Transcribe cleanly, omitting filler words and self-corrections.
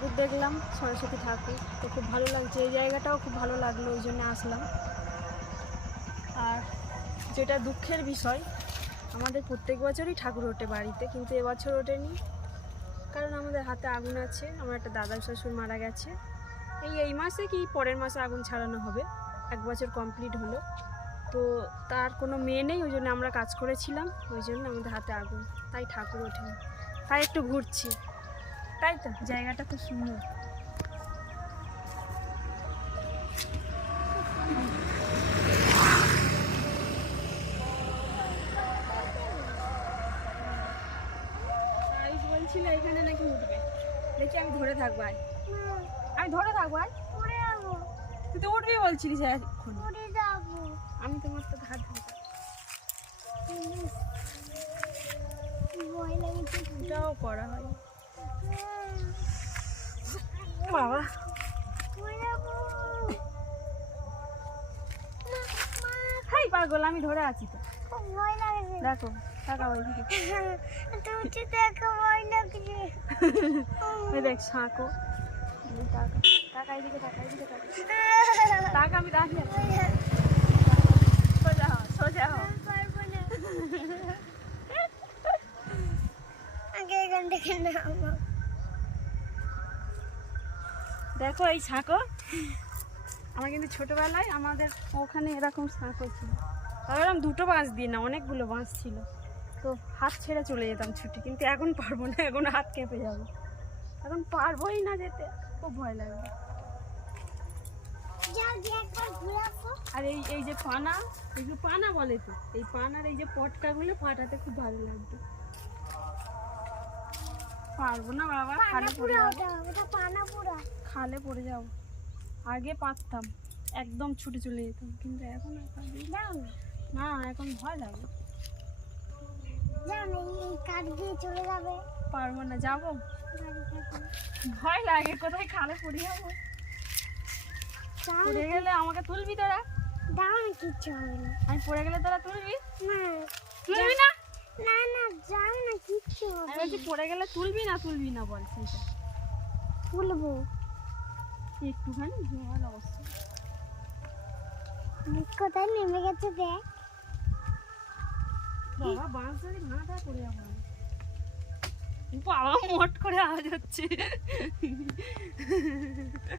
ঠাকুর দেখলাম, সরস্বতী ঠাকুর, তো খুব ভালো লাগছে। এই জায়গাটাও খুব ভালো লাগলো, ওই জন্য আসলাম। আর যেটা দুঃখের বিষয়, আমাদের প্রত্যেক বছরই ঠাকুর ওঠে বাড়িতে, কিন্তু এবছর ওঠেনি, কারণ আমাদের হাতে আগুন আছে। আমার একটা দাদা শ্বশুর মারা গেছে, এই মাসে কি পরের মাসে আগুন ছাড়ানো হবে, 1 বছর কমপ্লিট হলো। তো তার কোনো মেয়ে নেই, ওই জন্য আমরা কাজ করেছিলাম, ওই জন্য আমাদের হাতে আগুন, তাই ঠাকুর ওঠেনি। তাই একটু ঘুরছি, তাই তো জায়গাটা খুব সুন্দর। বলছিল এখানে নাকি উঠবে, দেখি আমি ধরে থাকবো। আমি ধরে থাকবো, তুই তো উঠবি বলছিলিস এখন। আমি তোমার তো ধার ধার এটাও করা হয় বাবা। হাই পাগল, আমি ধরে আছি তো, দেখো টাকা ওইদিকে দেখ শাঁকো, টাকা টাকা এদিকে, টাকা এদিকে, টাকা আমি দাঁড়িয়ে আছি। সোজা হ, সোজা হ। দেখো এই শাঁকো, আমার কিন্তু ছোটবেলায় আমাদের ওখানে এরকম শাঁকো ছিল, এরকম 2টো বাঁশ দিয়ে না, অনেকগুলো বাঁশ ছিল, তো হাত ছেড়ে চলে যেতাম ছুটি। কিন্তু এখন পারবো না, এখন হাত কেঁপে যাবে, এখন পারবোই না যেতে, খুব ভয় লাগবে। আর এই যে পানা, এই যে পানা বলে তো, এই পানার এই যে পটকাগুলো ফাটাতে খুব ভালো লাগবে। পারবো না বাবা, খালে পড়ে যাবো, খালে পড়ে যাবো। আগে পারতাম, একদম ছুটে চলে যেতাম, কিন্তু এখন না, এখন ভয় লাগে, চলে যাবে, পারবো না, যাবো, ভয় লাগে, কোথায় খালে পড়ে যাবো। পড়ে গেলে আমাকে তুলবি তোরা? কিচ্ছু হবে না, আমি পড়ে গেলে তোরা তুলবি? তুলবি না? না না, যাও না, কিচ্ছু হবে না। পড়ে গেলে তুলবি না, তুলবি না বল, সেটা তুলবো একটুখানি, জল অবস্থা কোথায় নেমে গেছে দেখ বাবা, বাঁশ ধরে ঘাটা করে যাবো বাবা, মোট করে আওয়াজ হচ্ছে।